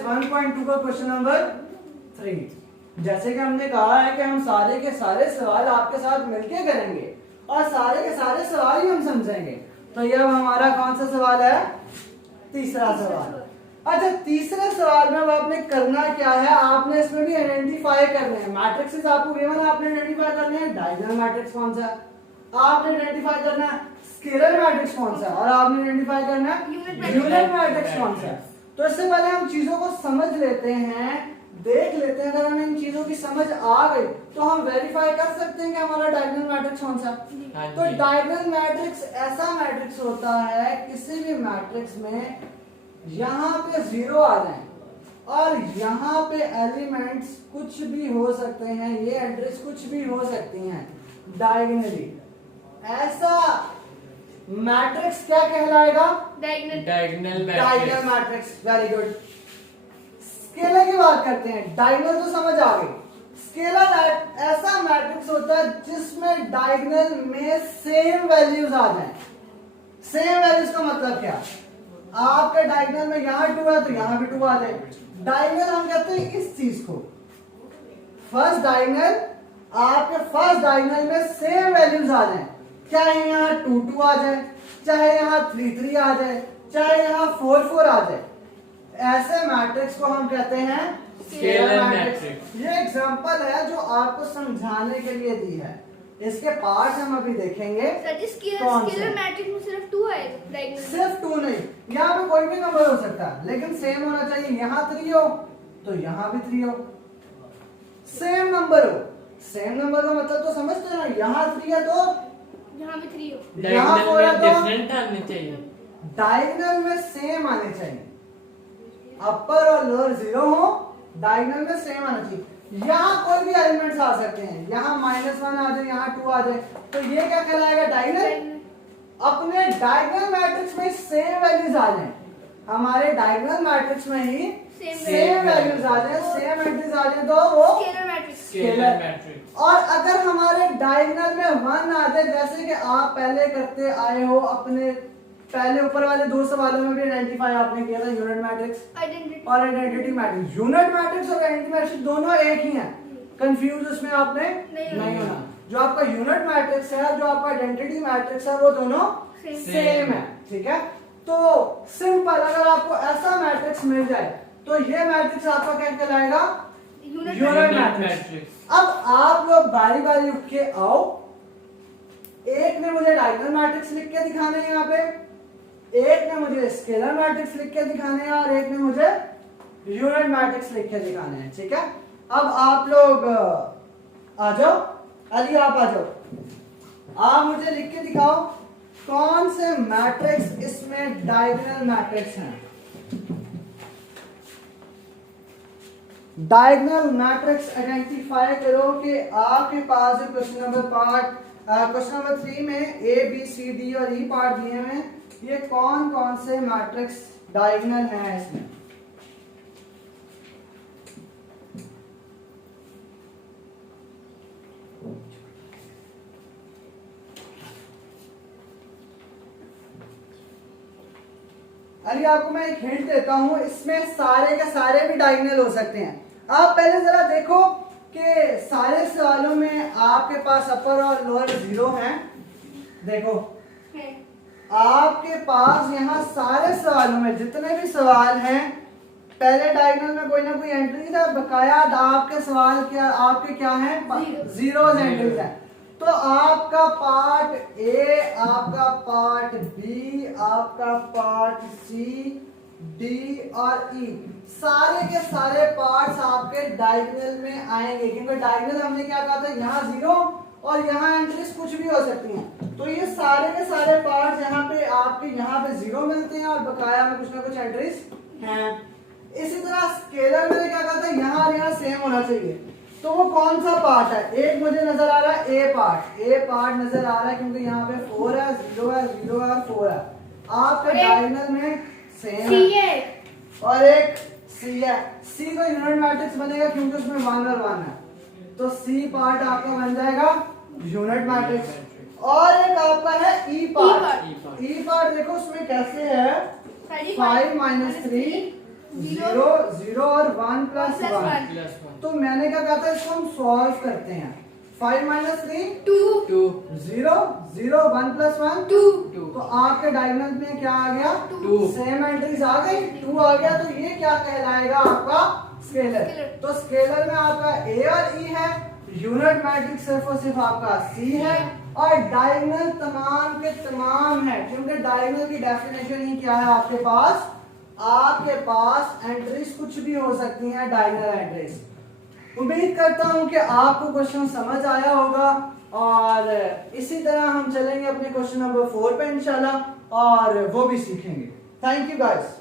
Exercise 1.2 का question number 3। जैसे कि हमने कहा है कि हम सारे के सारे सवाल आपके साथ मिलके करेंगे और सारे के सारे सवाल ही हम समझेंगे। तो ये हमारा कौन सा सवाल है? तीसरा सवाल। अच्छा, तीसरे सवाल में अब आपने करना क्या है, आपने इसमें भी आइडेंटिफाई करने हैं मैट्रिक्सेस। आपको गिवन आपने आइडेंटिफाई करने हैं डायगोनल मैट्रिक्स कौन सा, आपने आइडेंटिफाई करना है स्केलर मैट्रिक्स कौन सा, और आपने आइडेंटिफाई करना है यूनिट मैट्रिक्स कौन सा। तो इससे पहले हम चीजों को समझ लेते हैं, देख लेते हैं। अगर हमें इन चीजों की समझ आ गई तो हम वेरीफाई कर सकते हैं कि हमारा डायगोनल मैट्रिक्स कौन सा। तो डायगोनल मैट्रिक्स ऐसा मैट्रिक्स होता है किसी भी मैट्रिक्स में यहाँ पे 0 आ जाए और यहाँ पे एलिमेंट्स कुछ भी हो सकते हैं, ये एंट्रीज कुछ भी हो सकती हैं डायगोनली। ऐसा मैट्रिक्स क्या कहलाएगा? Diagonal matrix. Very good. Scalar की बात करते हैं। डायगोनल तो समझ आ गई। स्केलर ऐसा मैट्रिक्स होता है जिसमें डायगोनल में सेम वैल्यूज आ जाएं। सेम वैल्यूज का मतलब क्या? आपके डायगोनल में यहाँ 2 है तो यहाँ भी 2 आ जाए। डायगोनल हम कहते हैं इस चीज को, फर्स्ट डायगोनल, आपके फर्स्ट डायगोनल में सेम वैल्यूज आ जाए, चाहे यहाँ 2 2 आ जाए, चाहे यहाँ 3 3 आ जाए, चाहे यहाँ 4 4 आ जाए। ऐसे मैट्रिक्स को हम कहते हैं स्केलर मैट्रिक्स। ये एग्जांपल है जो आपको समझाने के लिए दी है। इसके पार्ट्स हम अभी देखेंगे। स्केलर मैट्रिक्स में सिर्फ 2 है डायगोनल, सिर्फ 2 नहीं, यहाँ पे कोई भी नंबर हो सकता है लेकिन सेम होना चाहिए। यहाँ 3 हो तो यहाँ भी 3 हो, सेम नंबर हो। सेम नंबर का मतलब तो समझते हो ना, यहाँ 3 है तो यहाँ भी 3 हो, यहाँ 4 है तो डिफरेंट आने चाहिए। डायगोनल में सेम आने चाहिए। अपर और लोअर 0 हो, डायगोनल में सेम आना चाहिए। यहाँ कोई भी एलिमेंट्स आ सकते हैं, यहाँ -1 आ जाए, यहाँ 2 आ जाए, तो ये क्या कहलाएगा? डायगोनल। अपने डायगोनल मैट्रिक्स में सेम वैल्यूज आ जाए, हमारे डायगोनल मैट्रिक्स में ही सेम वैल्यूज आ जाए, सेम एंट्रीज आ जाए, तो वो स्केलर मैट्रिक्स। और अगर हमारे डायगोनल में 1 आ जाए, जैसे कि आप पहले करते आए हो, अपने पहले ऊपर वाले 2 सवालों में भी आइडेंटिफाई आपने किया था यूनिट मैट्रिक्स और आइडेंटिटी मैट्रिक्स। यूनिट मैट्रिक्स और आइडेंटिटी मैट्रिक्स दोनों एक ही हैं, कंफ्यूज उसमें आपने नहीं होना। जो आपका यूनिट मैट्रिक्स है, जो आपका आइडेंटिटी मैट्रिक्स है, वो दोनों सेम है। ठीक है, तो सिंपल, अगर आपको ऐसा मैट्रिक्स मिल जाए तो ये मैट्रिक्स आपका क्या कहलाएगा? Unit matrix. अब आप लोग बारी बारी उठ के आओ। एक ने मुझे डायगोनल मैट्रिक्स लिख के दिखाने हैं यहाँ पे, एक ने मुझे स्केलर मैट्रिक्स लिख के दिखाने हैं और एक ने मुझे यूनिट मैट्रिक्स लिख के दिखाने हैं। ठीक है, अब आप लोग आ जाओ। अली आप आ जाओ, आप मुझे लिख के दिखाओ कौन से मैट्रिक्स इसमें डायगोनल मैट्रिक्स हैं। डायगोनल मैट्रिक्स आइडेंटिफाई करो कि आपके पास क्वेश्चन नंबर 3 में A B C D और E पार्ट दिए हुए हैं। ये कौन कौन से मैट्रिक्स डायगोनल हैं इसमें? अरे आपको मैं एक हिंट देता हूं, इसमें सारे के सारे भी डायगोनल हो सकते हैं। आप पहले जरा देखो कि सारे सवालों में आपके पास अपर और लोअर 0 हैं। देखो आपके पास यहाँ सारे सवालों में जितने भी सवाल हैं, पहले डायगोनल में कोई ना कोई एंट्री था, बकाया आपके सवाल क्या, आपके क्या हैं? 0 एंट्रीज हैं। तो आपका पार्ट ए, आपका पार्ट बी, आपका पार्ट सी, डी और ई, सारे के सारे पार्ट्स आपके डायगोनल में आएंगे, क्योंकि डायगोनल हमने क्या कहा था, यहाँ 0 और यहाँ एंट्रीज कुछ भी हो सकती हैं। तो ये सारे के सारे पार्ट्स यहाँ पे आपके यहाँ पे 0 मिलते हैं और बकाया में कुछ ना कुछ एंट्रीज हैं। इसी तरह स्केलर में क्या कहा था, यहाँ और यहाँ सेम होना चाहिए। तो वो कौन सा पार्ट है? एक मुझे नजर आ रहा है ए पार्ट नजर आ रहा है, क्योंकि यहाँ पे 4 है, 0 है, 0 है और 4 है। आपके डायगोनल में सेम है और एक सी है। सी का यूनिट मैट्रिक्स बनेगा क्योंकि उसमें 1 और 1 है, तो सी पार्ट आपका बन जाएगा यूनिट मैट्रिक्स। और एक आपका है ई पार्ट। ई पार्ट देखो उसमें कैसे है, 5 - 3 जीरो जीरो और one plus Plus one. one। Plus 1. तो मैंने क्या कहा था, इसको हम सॉल्व करते हैं। 5 माइनस 3 2 2. 0 0 1 प्लस 1 2 2. तो आपके डायगोनल में क्या आ गया, 2. सेम एंट्रीज आ गई, 2 आ गया। तो ये क्या कहलाएगा आपका स्केलर। स्केलर। तो स्केलर में आपका ए और ई है, यूनिट मैट्रिक्स सिर्फ और सिर्फ आपका सी है, और डायगोनल तमाम के तमाम है, क्योंकि डायगोनल की डेफिनेशन ही क्या है आपके पास, आपके पास एंट्रीज कुछ भी हो सकती हैं, डायगोनल एंट्रीज। उम्मीद करता हूं कि आपको क्वेश्चन समझ आया होगा, और इसी तरह हम चलेंगे अपने क्वेश्चन नंबर 4 पे इंशाल्लाह, और वो भी सीखेंगे। Thank you guys.